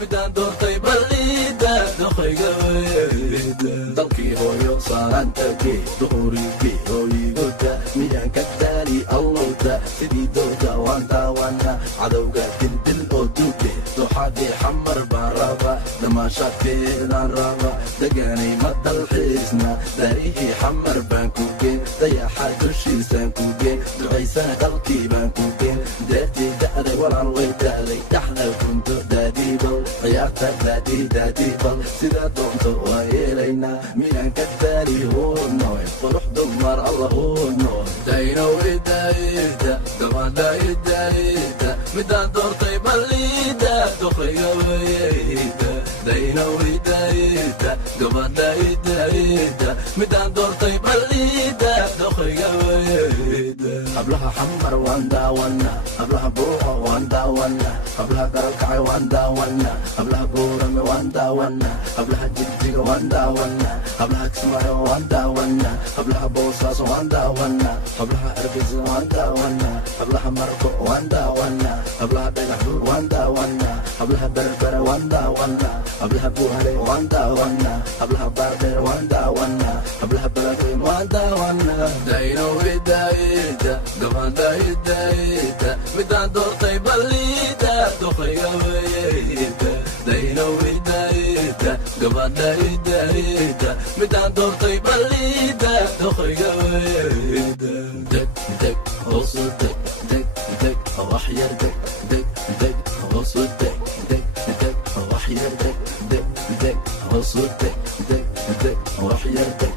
midaan doortay balliida doqayga weyda dalkii hooyo saarantagee duhurigii hooyigoda miyaan ka daali allowda sidii dooda waan daawana cadowga dildil oo duuge duxadii xamar baan raba damaashaadkeedaan raba degaanay ma dalxiisna daarihii xamar baan ku geen dayaxa dushiisaan ku geen ducaysana dalkii baan ku geen deertii da'day walaan way da'day dhaxda kunto daadiibal ciyaarta daadiibal sidaa doonto waa yeelaynaa miyaan ka daali huurnoy qurux dumar alla huurnoy daynow idaayida gabadha idaayida midaan doortay balliida doqayga weyda daynow idaayida gabadha idaayida midaan doortay balliida doqayga weyda hablaha xamar waan daawana hablaha buuxa waan daawana hablaha garalkacay waan daawana hablaha buurame waan daawana hablaha jigjiga waan daawana hablaha kismaayo waan daawana hablaha boosaaso waan daawana hablaha hargeysa waan daawana hablaha marko waan daawana hablaha dhagaxbuur waan daawana hablaha berbera waan daawana hablaha buuhale waan daawana hablaha baardheer waan daawana hablaha beledweyn waan daawana daynow idaayida gabadha idaayida midaan doortay balliida doqayga weyda daynow idaayida gabadha idaayida midaan doortay balliida doqayga weyda deg deg hoosu deg deg deg wax yar deg deg deg hoosu deg deg deg wax yar deg deg deg hoosu deg deg deg wax yar deg